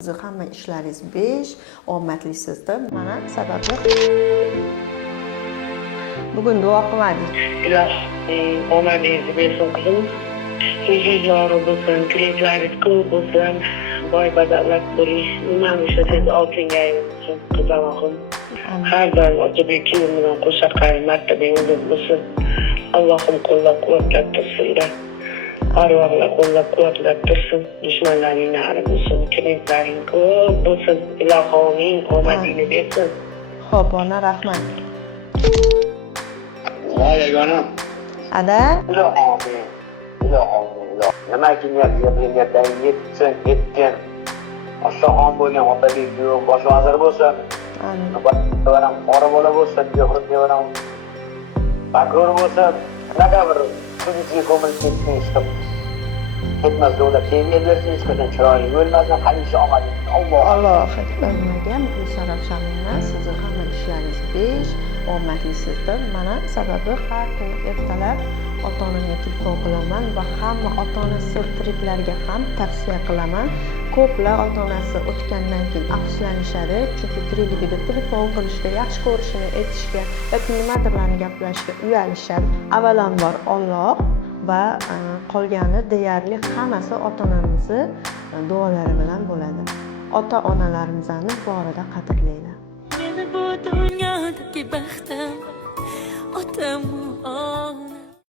Siz hamma ishlaringiz 5, omadlisizdir. Mana sababi bugun duo qilmadik. Iloh omadingizni bersin qizim. Siz yorug' bo'lsin, tilaklaringiz ko'p bo'lsin, boy badavlat bo'ling. Mana o'sha siz oltinga aylansin qizaloqim. Har doim Otabek kuyov bilan qo'shaqay martabangiz uzun bo'lsin. Allohim qo'llab-quvvatlab tursin. Arvohlar qo'llab-quvvatlab tursin. Dushmanlaring nari bo'lsin, tilaklaring ko'p bo'lsin. Ilohim omadingni bersin. Xo'p, ona rahmat. Voy yagonam. Ada? Ilohim. Nima qilyapsan? Yetgan. Oshxon bo'lgan Otabek yo'q, bosh vazir bo'lsin. Amin. Baram qora bola bo'lsin, yo'q devaram. Prokuror bo'lsin. Nima bir sudga ko'milib ketsin. Ketmas davlat keyinga bersin, hech qachon chiroyli bo'lmasin, hamisha omading. Alloh akbar. Nimaga Muxlisar Ravshanina, sizni hamma ishlaringiz 5, omadlisizdir. Mana sababi har kuni ertalab ota-onamga telefon qilaman va hamma ota-onasi tiriklarga ham tavsiya qilaman. Ko'plar ota-onasi o'tgandan keyin afsuslanishadi, chunki tirikligida telefon qilishga, yaxshi ko'rishini aytishga yoki nimadirlarni gaplashishga uyalishadi. Avvalambor Alloh va qolgani deyarli hammasi ota-onamizni duolari bilan bo'ladi. Ota-onalarimizni borida qadrlaydi. Meni bu dunyodagi baxtim otam